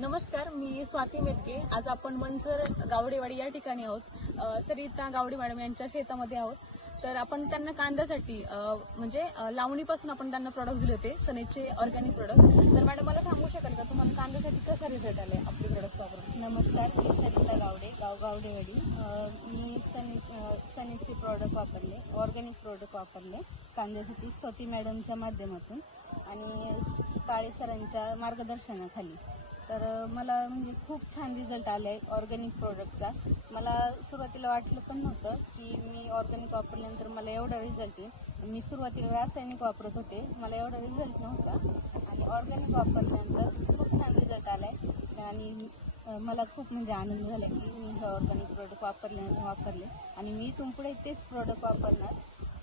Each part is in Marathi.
नमस्कार मी स्वाती मेटके. आज आपण मंचर गावडेवाडी या ठिकाणी आहोत. सरिता गावडे मॅडम यांच्या शेतामध्ये आहोत. तर आपण त्यांना कांद्यासाठी म्हणजे लावणीपासून आपण त्यांना प्रोडक्ट दिले होते सनेचे ऑर्गॅनिक प्रोडक्ट तर मॅडम मला सांगू शकाल का? तुम्हाला कांद्यासाठी कसा रिझल्ट आले आहे नमस्कार मी सरिता गावडे गाव गावडेवाडी. मी सनी अ, सनीचे प्रॉडक्ट वापरले ऑर्गॅनिक प्रॉडक्ट वापरले कांद्यासाठी स्वती मॅडमच्या माध्यमातून आणि काळे सरांच्या मार्गदर्शनाखाली. तर मला म्हणजे खूप छान रिझल्ट आले आहे ऑर्गॅनिक प्रॉडक्टचा मला सुरुवातीला वाटलं पण नव्हतं की मी ऑर्गॅनिक वापरल्यानंतर मला एवढा रिझल्ट येईल. मी सुरुवातीला रासायनिक वापरत होते मला एवढा रिझल्ट नव्हता. आणि ऑर्गॅनिक वापरल्यानंतर खूप छान रिझल्ट आला आहे आणि मला खूप म्हणजे आनंद झाला की मी हे ऑर्गॅनिक प्रोडक्ट वापरले वापरले. आणि मी इथून पुढे तेच प्रोडक्ट वापरणार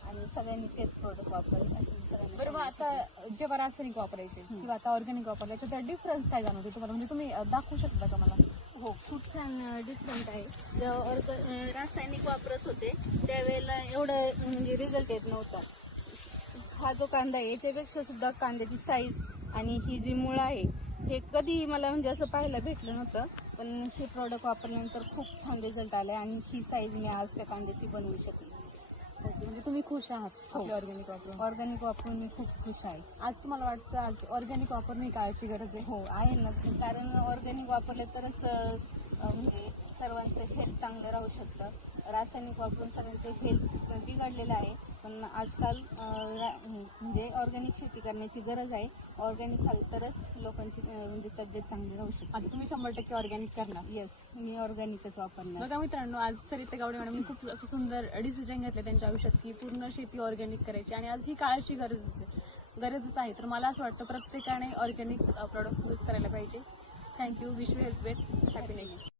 आणि सगळ्यांनी तेच प्रोडक्ट वापरेल अशी मी सगळ्यांना बरं मग आता जेव्हा रासायनिक वापरायचे किंवा आता ऑर्गॅनिक वापरले त्याचा डिफरन्स काय जाणवते तुम्हाला? म्हणजे तुम्ही दाखवू शकता का मला? हो खूप छान डिफरंट आहे. जेव्हा ऑर्ग रासायनिक वापरत होते त्यावेळेला एवढं म्हणजे रिझल्ट येत नव्हता. हा जो कांदा आहे याच्यापेक्षा सुद्धा कांद्याची साईज आणि ही जी मुळं आहे हे कधीही मला म्हणजे असं पाहायला भेटलं नव्हतं पण हे प्रॉडक्ट वापरल्यानंतर खूप छान रिझल्ट आला आणि ही साईज मी आज त्या कांद्याची बनवू शकली. ओके म्हणजे तुम्ही खुश आहात हो. ऑर्गॅनिक वापरून? ऑर्गॅनिक वापरून मी खूप खुश आहे. आज तुम्हाला वाटतं आज ऑर्गॅनिक वापरणे काळाची गरज आहे? हो आहे ना. कारण ऑर्गॅनिक वापरले तरच अ, म्हणजे सर्वांचं हेल्थ चांगलं राहू शकतं. रासायनिक वापरून सर्वांचं हेल्थ बिघडलेलं आहे. पण आजकाल म्हणजे ऑर्गॅनिक शेती करण्याची गरज आहे. ऑर्गॅनिक खाल्लं तरच लोकांची म्हणजे तब्येत चांगली राहू शकते. आता तुम्ही शंभर टक्के ऑर्गॅनिक करणार. येस मी ऑर्गॅनिकच वापरणार. बघा मित्रांनो आज सरिता गावडे मॅडम खूप असं सुंदर डिसिजन घेतलं त्यांच्या आयुष्यात की पूर्ण शेती ऑर्गॅनिक करायची आणि आज ही काळाची गरज गरजच आहे. तर मला असं वाटतं प्रत्येकाने ऑर्गॅनिक प्रोडक्ट्स यूज करायला पाहिजे. Thank you. Wish you health with happiness.